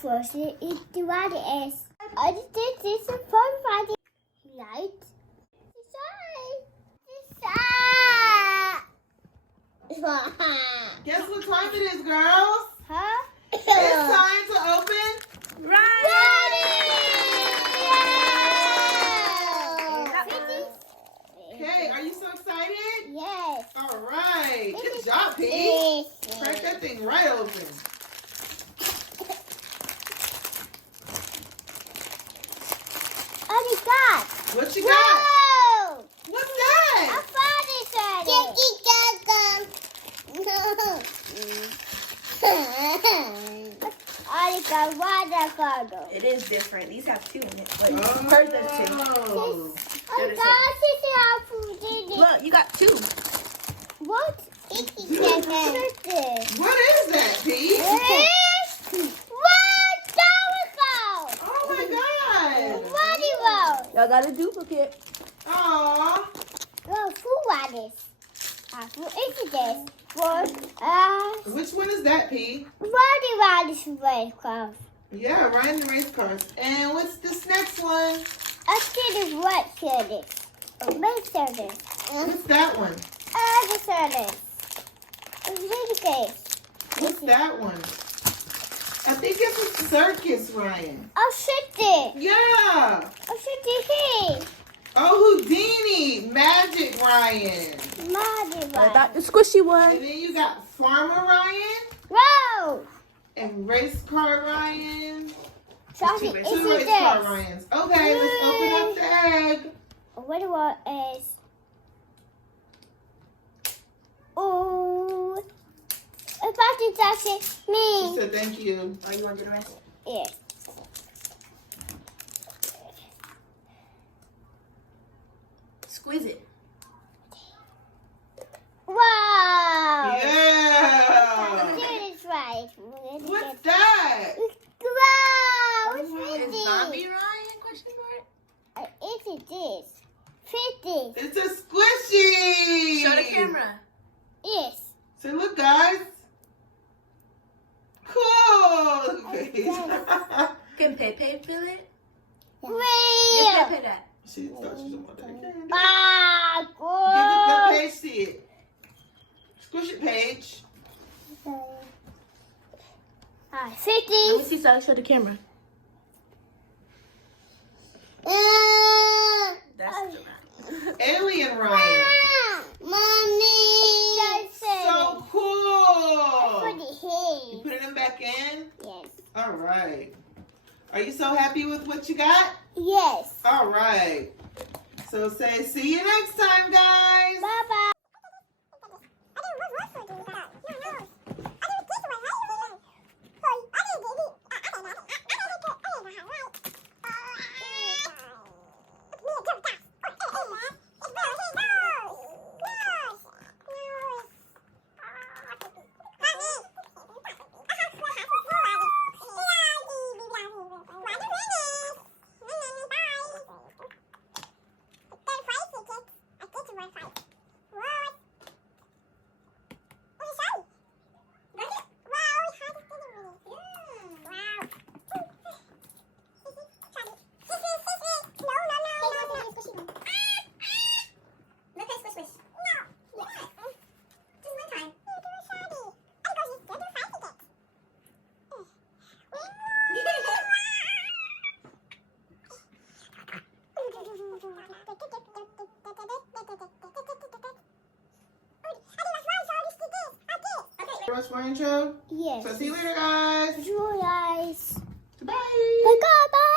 First, eat the water is. I did this for fun. Right? Guess what time it is, girls? Huh? It's time to open. Okay, are you so excited? Yes. All right. Good job, Pete. Crack that thing right open. Oh, God. What you got? Whoa! What's I that? found it I got water bottle. It is different. These have 2 in it. But Oh. hers are 2. Oh, They're the God, this is our food in it. Look, you got 2. What? What is that, Pete? What? Dinosaur! Oh my God. Volleyball! Y'all got a duplicate. Aw. Well, who was this? Who is this? Which one is that, Pete? Volleyball is very close. Yeah, riding the race cars. And what's this next one? I see this white service. White service. What's that one? Other service. It's really good. What's that one? I think it's a circus, Ryan. I'll shoot it. Yeah. I'll shoot it here. Oh, Houdini. Magic, Ryan. Volleyball. I got the squishy And one. then you got Farmer Ryan Whoa! and Race Car Ryan. Sorry, Two it's Two race this. car Ryans. Okay, let's open up the egg. What is? Oh, if I can touch it, She me. said thank you. Oh, you want to do the rest? Yes. Squeeze it. Wow. Yeah. Do this right. What's that? Wow. What's Is 50? Zombie Ryan? Question mark. Is it this? 50. It's a squishy. Show the camera. Yes. Say, look, guys. Cool. Look at Paige. Can Pepe feel it? Give Real. Pepe that. She thought she didn't want that. Give it Ah, that good. Paige, see it. Squish it, Paige. Ah, Let me 50. see so I show the camera. That's the right. Alien Ryan. Mommy. So cool. Put it here. You putting them back in? Yes. All right. Are you so happy with what you got? Yes. All right. So say, see you next time, guys. Bye bye. Rush Ryan Show. Yes. So see you later, guys. You guys. Bye. Bye bye.